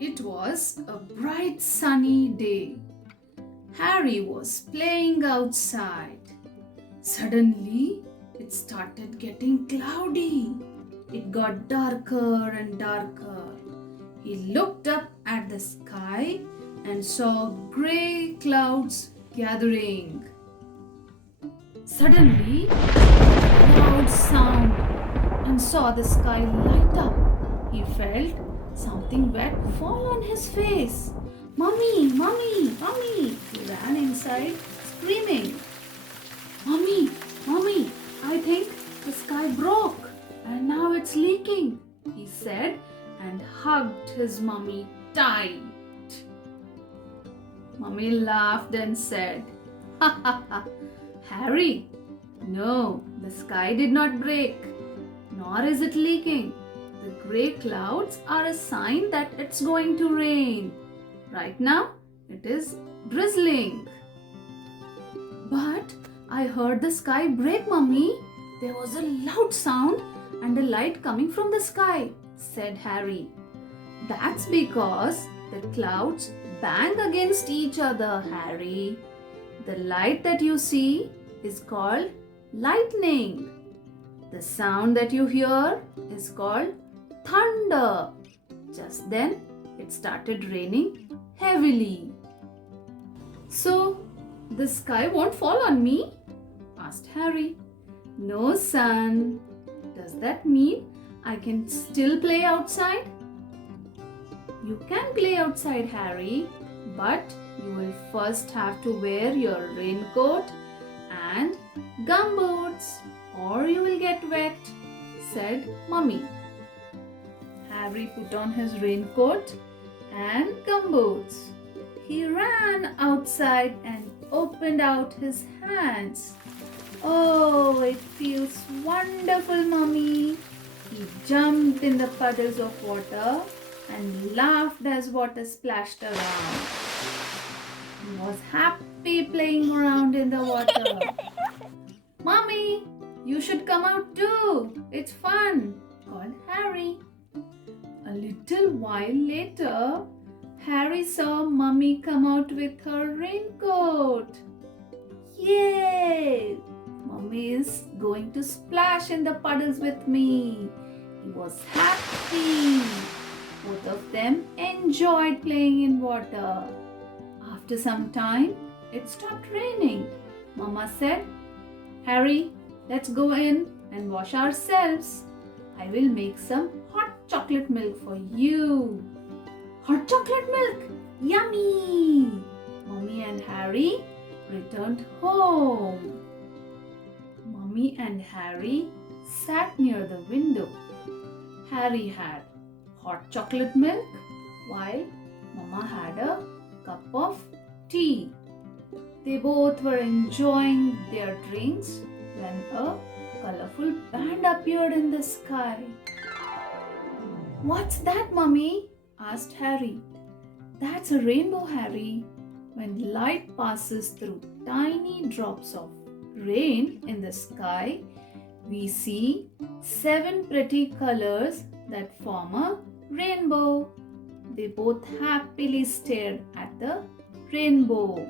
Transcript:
It was a bright sunny day. Harry was playing outside. Suddenly, it started getting cloudy. It got darker and darker. He looked up at the sky and saw grey clouds gathering. Suddenly, a loud sound and saw the sky light up. He felt something wet fall on his face. Mummy, Mummy, Mummy! He ran inside screaming. Mummy, Mummy, I think the sky broke and now it's leaking, he said and hugged his mummy tight. Mummy laughed and said, Ha ha ha, Harry, no, the sky did not break, nor is it leaking. The grey clouds are a sign that it's going to rain. Right now, it is drizzling. But I heard the sky break, Mummy. There was a loud sound and a light coming from the sky, said Harry. That's because the clouds bang against each other, Harry. The light that you see is called lightning. The sound that you hear is called thunder. Just then, it started raining heavily. So, the sky won't fall on me? Asked Harry. No, son. Does that mean I can still play outside? You can play outside, Harry, but you will first have to wear your raincoat and gumboots or you will get wet, said Mummy. Harry put on his raincoat and gumboots. He ran outside and opened out his hands. Oh, it feels wonderful, Mummy. He jumped in the puddles of water and laughed as water splashed around. He was happy playing around in the water. Mummy, you should come out too. It's fun, called Harry. A little while later, Harry saw Mummy come out with her raincoat. Yay! Mummy is going to splash in the puddles with me. He was happy. Both of them enjoyed playing in water. After some time, it stopped raining. Mama said, Harry, let's go in and wash ourselves. I will make some hot chocolate milk for you. Hot chocolate milk! Yummy! Mummy and Harry returned home. Mummy and Harry sat near the window. Harry had hot chocolate milk while Mama had a cup of tea. They both were enjoying their drinks when a colorful band appeared in the sky. What's that, Mummy? Asked Harry. That's a rainbow, Harry. When light passes through tiny drops of rain in the sky, we see 7 pretty colors that form a rainbow. They both happily stared at the rainbow.